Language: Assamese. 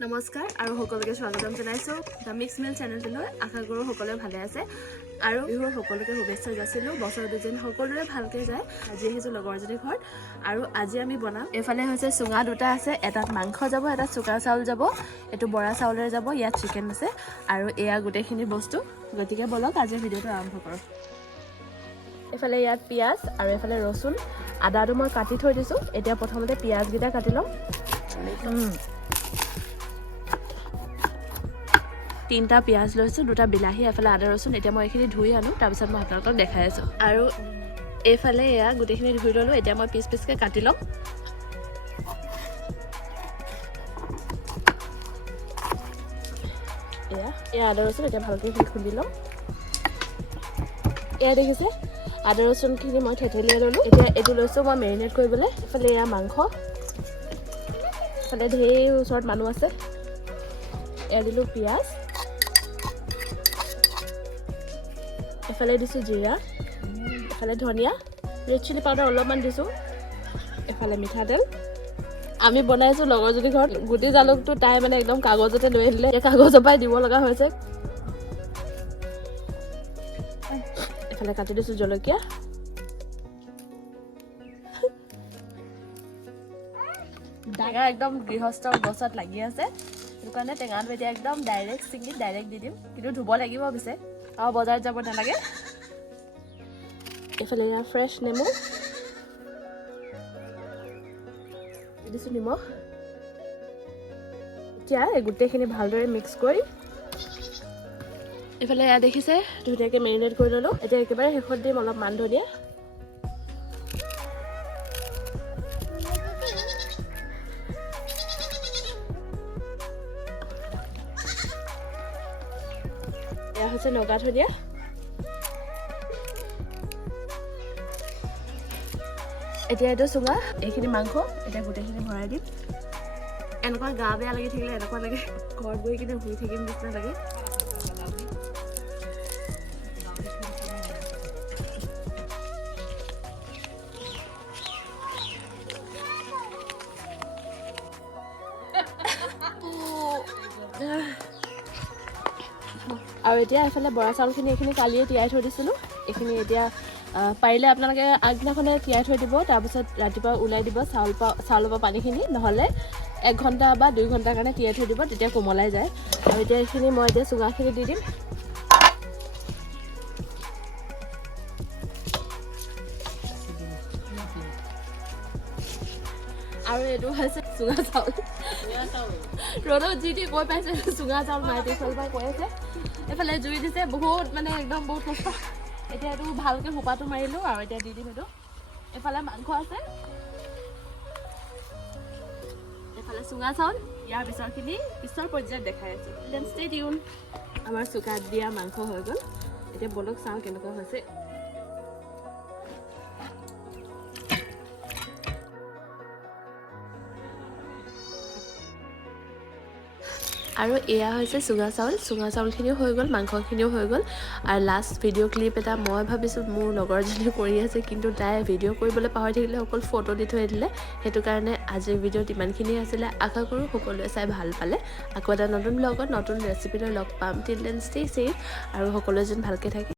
নমস্কাৰ আৰু সকলোকে স্বাগতম জনাইছো দা মিক্স মিল চেনেললৈ। আশা কৰো সকলোৱে ভালে আছে আৰু বিহুৰ সকলোকে শুভেচ্ছা যাচিলো। বছৰ দুদিন সকলোৰে ভালকে যায়। আজি আহিছো লগৰজনী ঘৰত আৰু আজি আমি বনাম। এফালে হৈছে চুঙা দুটা আছে, এটাত মাংস যাব, এটা চুকা চাউল যাব, এটো বৰা চাউলেৰে যাব, ইয়াত চিকেন আছে আৰু এয়া গোটেইখিনি বস্তু। গতিকে বলক আজি ভিডিঅ'টো আৰম্ভ কৰো। এফালে ইয়াত পিঁয়াজ আৰু এফালে ৰচুন, আদাটো মই কাটি থৈ দিছো। এতিয়া প্ৰথমতে পিঁয়াজকেইটা কাটি লম। তিনটা পিঁয়াজ লৈছোঁ, দুটা বিলাহী, এফালে আদা ৰচুন। এতিয়া মই এইখিনি ধুই আনো, তাৰপিছত মই আপোনালোকক দেখাই আছোঁ। আৰু এইফালে এয়া গোটেইখিনি ধুই ল'লোঁ। এতিয়া মই পিচ পিচকৈ কাটি ল'ম। এয়া আদা ৰচুন এতিয়া ভালকৈ এইখিনি খুন্দি ল'ম। এয়া দেখিছে আদা ৰচুনখিনি মই থেতেলিয়াই ল'লোঁ। এতিয়া এইটো লৈছোঁ মই মেৰিনেট কৰিবলৈ। এইফালে এয়া মাংস, এইফালে ঢেৰ ওচৰত মানুহ আছে। এয়া দিলোঁ পিঁয়াজ, এফালে দিছোঁ জিৰা, এফালে ধনিয়া, ৰেড চিলি পাউডাৰ অলপমান দিছোঁ, এফালে মিঠাতেল। আমি বনাইছোঁ লগৰজনী ঘৰত। গুটি জালুকটো তাই মানে একদম কাগজতে লৈ আহিলে, এই কাগজৰ পৰাই দিব লগা হৈছে। এফালে কাটি দিছোঁ জলকীয়া, টেঙা একদম গৃহস্থ গছত লাগি আছে, সেইটো কাৰণে টেঙাটো এতিয়া একদম ডাইৰেক্ট ছিঙি ডাইৰেক্ট দি দিম। কিন্তু ধুব লাগিব পিছে, আৰু বজাৰত যাব নালাগে। এইফালে এয়া ফ্ৰেছ নেমু দিছোঁ, নিমখ। এতিয়া এই গোটেইখিনি ভালদৰে মিক্স কৰি এইফালে এয়া দেখিছে ধুনীয়াকৈ মেৰিনেট কৰি ল'লোঁ। এতিয়া একেবাৰে শেষত দিম অলপ মান ধনিয়া। এয়া হৈছে নগা ধনিয়া। এতিয়া এইটো চুঙা, এইখিনি মাংস এতিয়া গোটেইখিনি ভৰাই দিম। এনেকুৱা গা বেয়া লাগি থাকিলে এনেকুৱা লাগে ঘৰত গৈ কিনে শুই থাকিম নিচিনা লাগে। আৰু এতিয়া এইফালে বৰা চাউলখিনি এইখিনি কালিয়ে তিয়াই থৈ দিছিলোঁ। এইখিনি এতিয়া পাৰিলে আপোনালোকে আগদিনাখনে তিয়াই থৈ দিব, তাৰপিছত ৰাতিপুৱা ওলাই দিব চাউলৰ পৰা পানীখিনি। নহ'লে 1 ঘণ্টা বা 2 ঘণ্টাৰ কাৰণে তিয়াই থৈ দিব, তেতিয়া কোমলাই যায়। আৰু এতিয়া এইখিনি মই এতিয়া চুঙাখিনি দি দিম। আৰু এইটো হৈছে চুঙা চাউল। ৰ'দত যি দি কৈ পাইছে চুঙা চাউল মাইতি চাউল পাই কৈ আছে। এইফালে জুই দিছে বহুত, মানে একদম বহুত কষ্ট। এতিয়া এইটো ভালকৈ সোপাটো মাৰিলোঁ আৰু এতিয়া দি দিম এইটো। এইফালে মাংস আছে, এইফালে চুঙা চাউল। ইয়াৰ পিছৰখিনি পিছৰ পৰ্যায়ত দেখাই আছোঁ। Then stay tune. আমাৰ চুকাত দিয়া মাংস হৈ গ'ল। এতিয়া বলক চাওঁ কেনেকুৱা হৈছে। আৰু এয়া হৈছে চুঙা চাউলখিনিও হৈ গ'ল, মাংসখিনিও হৈ গ'ল। আৰু লাষ্ট ভিডিঅ' ক্লিপ এটা মই ভাবিছোঁ মোৰ লগৰজনীয়ে কৰি আছে, কিন্তু তাই ভিডিঅ' কৰিবলৈ পাহৰি থাকিলে, অকল ফটো দি থৈ দিলে। সেইটো কাৰণে আজিৰ ভিডিঅ'ত ইমানখিনিয়ে আছিলে। আশা কৰোঁ সকলোৱে চাই ভাল পালে। আকৌ এটা নতুন ব্লগত নতুন ৰেচিপি লৈ লগ পাম। টিল দেন ষ্টে ছেফ আৰু সকলোৱে যেন ভালকৈ থাকে।